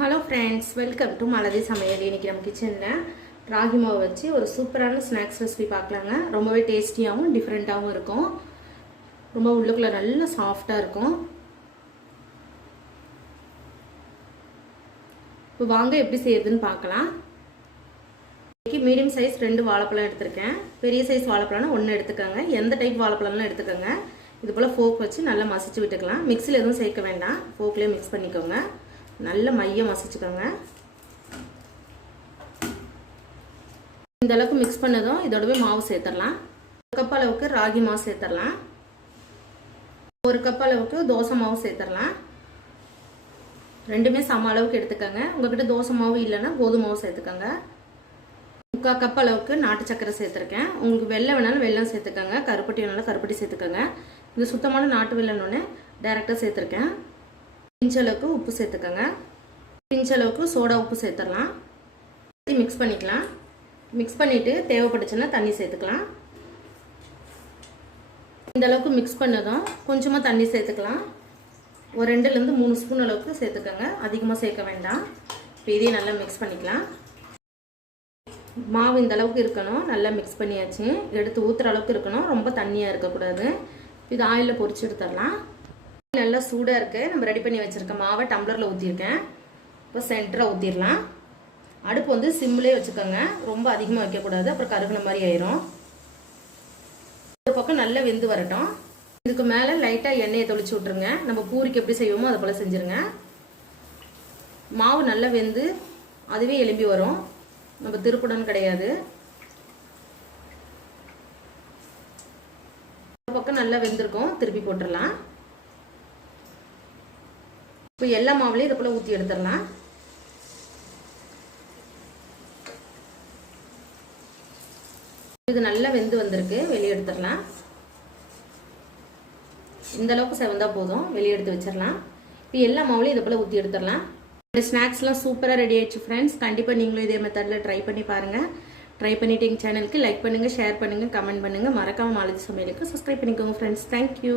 Hello friends, welcome to malathi சமையல். இன்றைக்கி நம்ம கிச்சனில் ராகி மாவு வச்சு ஒரு சூப்பரான ஸ்நாக்ஸ் ரெசிபி பார்க்கலாங்க. ரொம்பவே டேஸ்டியாகவும் டிஃப்ரெண்ட்டாகவும் இருக்கும். ரொம்ப உள்ளுக்குள்ளே நல்ல சாஃப்டாக இருக்கும். இப்போ வாங்க எப்படி செய்யறதுன்னு பார்க்கலாம். இன்றைக்கி மீடியம் சைஸ் 2 வாழைப்பழம் எடுத்திருக்கேன். பெரிய சைஸ் வாழைப்பழம்னா 1 எடுத்துக்கோங்க. எந்த டைப் வாழைப்பழம்லாம் எடுத்துக்கோங்க. இது போல் ஃபோக் வச்சு நல்லா மசிச்சு விட்டுக்கலாம். மிக்சியில் எதுவும் சேர்க்க வேண்டாம், ஃபோக்லேயே மிக்ஸ் பண்ணிக்கோங்க. நல்ல மையம் மசிச்சுக்கோங்க. இந்த அளவுக்கு மிக்ஸ் பண்ணதும் இதோடவே மாவு சேர்த்துடலாம். 1 கப் அளவுக்கு ராகி மாவு சேர்த்துடலாம். 1 கப் அளவுக்கு தோசை மாவு சேர்த்துடலாம். ரெண்டுமே சம அளவுக்கு எடுத்துக்கோங்க. உங்ககிட்ட தோசை மாவு இல்லைன்னா கோதுமை மாவு சேர்த்துக்கோங்க. 3/4 கப் அளவுக்கு நாட்டு சக்கரை சேர்த்துருக்கேன். உங்களுக்கு வெள்ளம் வேணாலும் வெள்ளம் சேர்த்துக்கோங்க, கருப்பட்டி வேணாலும் கருப்பட்டி சேர்த்துக்கோங்க. இது சுத்தமான நாட்டு வெள்ளம்னு டைரெக்டாக சேர்த்துருக்கேன். பிஞ்சளவுக்கு உப்பு சேர்த்துக்கோங்க. பிஞ்சளவுக்கு சோடா உப்பு சேர்த்துடலாம். மிக்ஸ் பண்ணிக்கலாம். மிக்ஸ் பண்ணிவிட்டு தேவைப்பட்டுச்சுன்னா தண்ணி சேர்த்துக்கலாம். இந்த அளவுக்கு மிக்ஸ் பண்ணதும் கொஞ்சமாக தண்ணி சேர்த்துக்கலாம். ஒரு 2லேருந்து 3 ஸ்பூன் அளவுக்கு சேர்த்துக்கோங்க, அதிகமாக சேர்க்க வேண்டாம். இப்போ இதையும் நல்லா மிக்ஸ் பண்ணிக்கலாம். மாவு இந்த அளவுக்கு இருக்கணும். நல்லா மிக்ஸ் பண்ணியாச்சு. எடுத்து ஊற்றுற அளவுக்கு இருக்கணும், ரொம்ப தண்ணியாக இருக்கக்கூடாது. இது ஆயிலில் பொரிச்சு எடுத்துடலாம். நல்லா சூடாக இருக்குது. நம்ம ரெடி பண்ணி வச்சுருக்க மாவை டம்ளரில் ஊற்றிருக்கேன். இப்போ சென்டராக ஊற்றிடலாம். அடுப்பு வந்து சிம்மிலே வச்சுக்கோங்க, ரொம்ப அதிகமாக வைக்கக்கூடாது, அப்புறம் கருகுன மாதிரி ஆயிரும். ஒரு பக்கம் நல்லா வெந்து வரட்டும். இதுக்கு மேலே லைட்டாக எண்ணெயை தொளிச்சு விட்ருங்க. நம்ம பூரிக்கு எப்படி செய்வோமோ அதை போல் செஞ்சுருங்க. மாவு நல்லா வெந்து அதுவே எலும்பி வரும், நம்ம திருப்புடன்னு கிடையாது. ஒரு பக்கம் நல்லா வெந்திருக்கும், திருப்பி போட்டுடலாம். இப்போ எல்லா மாவுலையும் இதை போல் ஊற்றி எடுத்துடலாம். இது நல்லா வெந்து வந்திருக்கு, வெளியே எடுத்துடலாம். இந்த அளவுக்கு செவந்தா போதும், வெளியே எடுத்து வச்சிடலாம். இப்போ எல்லா மாவுலையும் இதை போல் ஊற்றி எடுத்துடலாம். இந்த ஸ்நாக்ஸ்லாம் சூப்பராக ரெடி ஆயிடுச்சு ஃப்ரெண்ட்ஸ். கண்டிப்பாக நீங்களும் இதே மெத்தடில் ட்ரை பண்ணி பாருங்கள். ட்ரை பண்ணிவிட்டு எங்கள் சேனலுக்கு லைக் பண்ணுங்கள், ஷேர் பண்ணுங்கள், கமெண்ட் பண்ணுங்கள். மறக்காமல் malathi சமையலுக்கு சப்ஸ்கிரைப் பண்ணிக்கோங்க ஃப்ரெண்ட்ஸ். தேங்க்யூ.